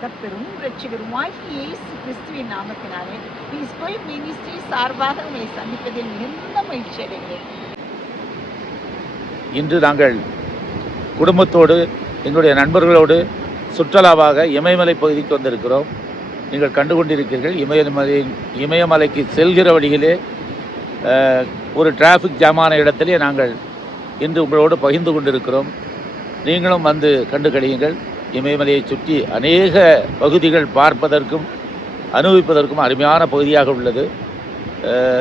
கர்த்தரும் இரட்சகருமாகிய இயேசு கிறிஸ்துவின் நாமத்தினாலே பீஸ்ஃபுல் மினிஸ்ட்ரி சார்பாக உங்களை சந்திப்பதில் மிகுந்த மகிழ்ச்சி அடைகிறேன். இன்று நாங்கள் குடும்பத்தோடு எங்களுடைய நண்பர்களோடு சுற்றுலாவாக இமயமலை பகுதிக்கு வந்திருக்கிறோம். நீங்கள் கண்டுகொண்டிருக்கிறீர்கள், இமயமலைக்கு செல்கிற வழியிலே ஒரு டிராஃபிக் ஜாமான இடத்திலே நாங்கள் இன்று உங்களோடு பகிர்ந்து கொண்டிருக்கிறோம். நீங்களும் வந்து கண்டு கழியுங்கள். இமயமலையை சுற்றி அநேக பகுதிகள் பார்ப்பதற்கும் அனுபவிப்பதற்கும் அருமையான பகுதியாக உள்ளது.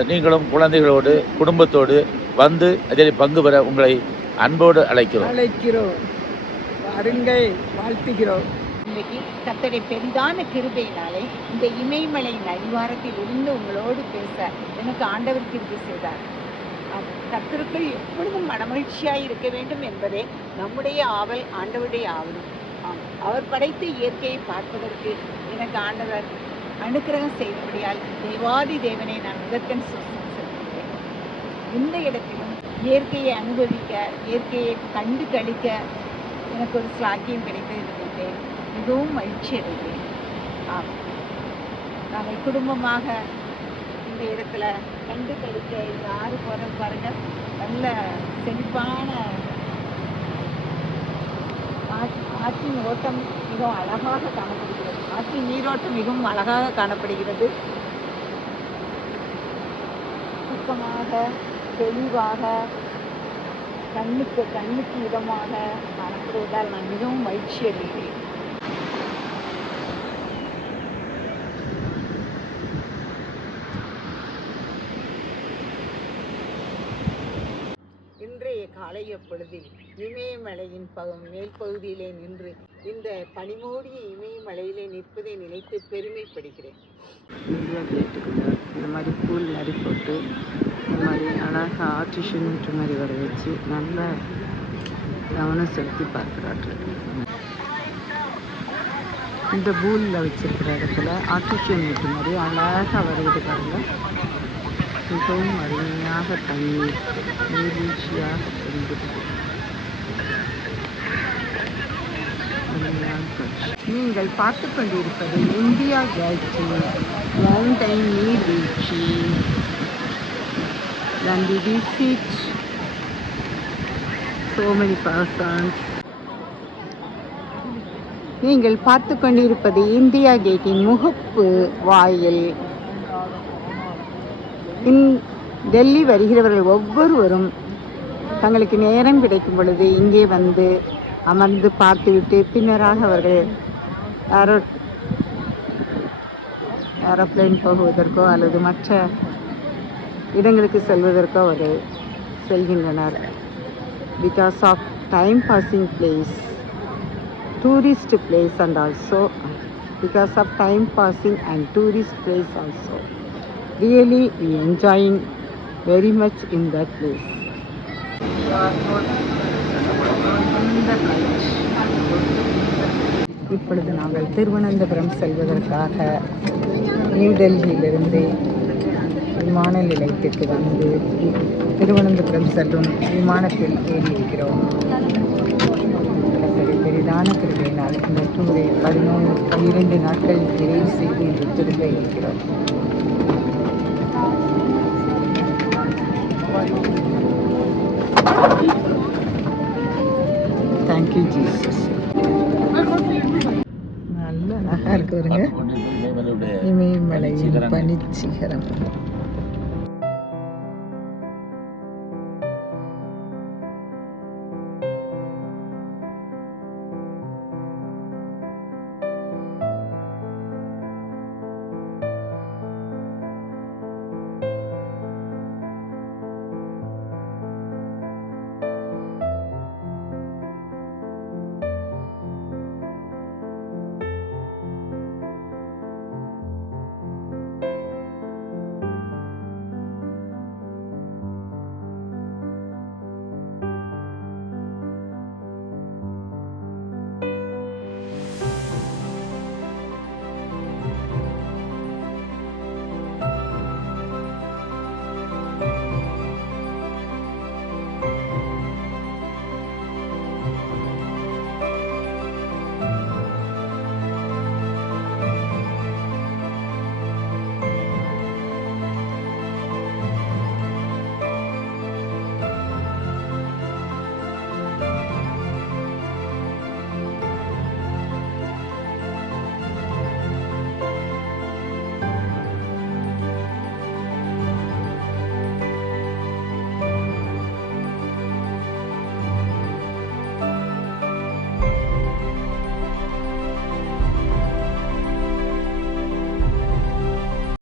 நீங்களும் குழந்தைகளோடு குடும்பத்தோடு வந்து அதில் பங்கு பெற உங்களை அன்போடு அழைக்கிறோம். வாருங்கள், வாழ்த்துகிறோம். இன்றைக்கு கர்த்தருடைய பெரிதான கிருபையினாலே இந்த இமயமலையின் அடிவாரத்தில் இருந்து உங்களோடு பேச எனக்கு ஆண்டவர் கிருபை செய்தார். கர்த்தருக்குள் எப்பொழுதும் மனமகிழ்ச்சியாய் இருக்க வேண்டும் என்பதே நம்முடைய ஆவல், ஆண்டவருடைய ஆவல். அவர் படைத்த இயற்கையை பார்ப்பதற்கு எனக்கு ஆண்டவர் அனுக்கிரகம் செய்தபடியால் தேவாதி தேவனை நான் முதற்கண் செலுத்துகிறேன். இந்த இடத்திலும் இயற்கையை அனுபவிக்க, இயற்கையை கண்டு கழிக்க எனக்கு ஒரு சாக்கியம் கிடைத்தது. மிகவும் மகிழ்ச்சி அடைகிறேன். நாங்கள் குடும்பமாக இந்த இடத்துல கண்டு கழிக்க யாரு போகிற பாருங்க, நல்ல செழிப்பான ஆற்றின் ஓட்டம் மிகவும் அழகாக காணப்படுகிறது. ஆற்றின் நீரோட்டம் மிகவும் அழகாக காணப்படுகிறது. சுத்தமாக, தெளிவாக, கண்ணுக்கு இதமாக காணப்படுவதால் நான் மிகவும் மகிழ்ச்சி அடைகிறேன். இன்றைய காலை பொழுதில் இமயமலையின் மேல் பகுதியிலே நின்று இந்த பனிமூடிய இமயமலையிலே நிற்பதை நினைத்து பெருமைப்படுகிறேன். இந்தியா கேட்டுக்குள்ள இந்த மாதிரி பூல் நரி போட்டு இந்த மாதிரி அழகாக ஆர்டிஷியல் மீட்ரு மாதிரி வர வச்சு நல்லா கவனம் செலுத்தி பார்க்குறாரு. இந்த பூலில் வச்சிருக்கிற இடத்துல ஆர்டிஷியல் மீட்ரு மாதிரி அழகாக வருகிறது பாருங்க. மிகவும் அருமையாக தண்ணீர் நீர்வீழ்ச்சியாக தெரிகிறது. நீங்கள் பார்த்து கொண்டிருப்பது இந்தியா கேட்டின் மவுண்டைன் நீர்வீழ்ச்சி. When we visit so many persons. நீங்கள் பார்த்து கொண்டிருப்பது இந்தியா கேட்டின் முகப்பு வாயில். டெல்லி வருகிறவர்கள் ஒவ்வொருவரும் தங்களுக்கு நேரம் கிடைக்கும் பொழுது இங்கே வந்து அமர்ந்து பார்த்துவிட்டு பின்னராக அவர்கள் ஏரோப்ளேன் போகுவதற்கோ அல்லது மற்ற இடங்களுக்கு செல்வதற்கோ அவர்கள் செல்கின்றனர். Because of time passing place, tourist place and also because of time passing and tourist place also. Really we enjoying very much in that place. இப்பொழுது நாங்கள் திருவனந்தபுரம் செல்வதற்காக நியூ டெல்லியிலிருந்து விமான நிலையத்திற்கு வந்து திருவனந்தபுரம் செல்லும் விமானத்தில் ஏறியிருக்கிறோம். பெரிதான கிருபையினால் இந்த டூரை 12 நாட்கள் நிறைவு செய்து இன்று திரும்ப இருக்கிறோம். Thank you Jesus. நல்ல அழகாக இருக்கு பாருங்க இமயமலையின் பனிச்சிகரம்.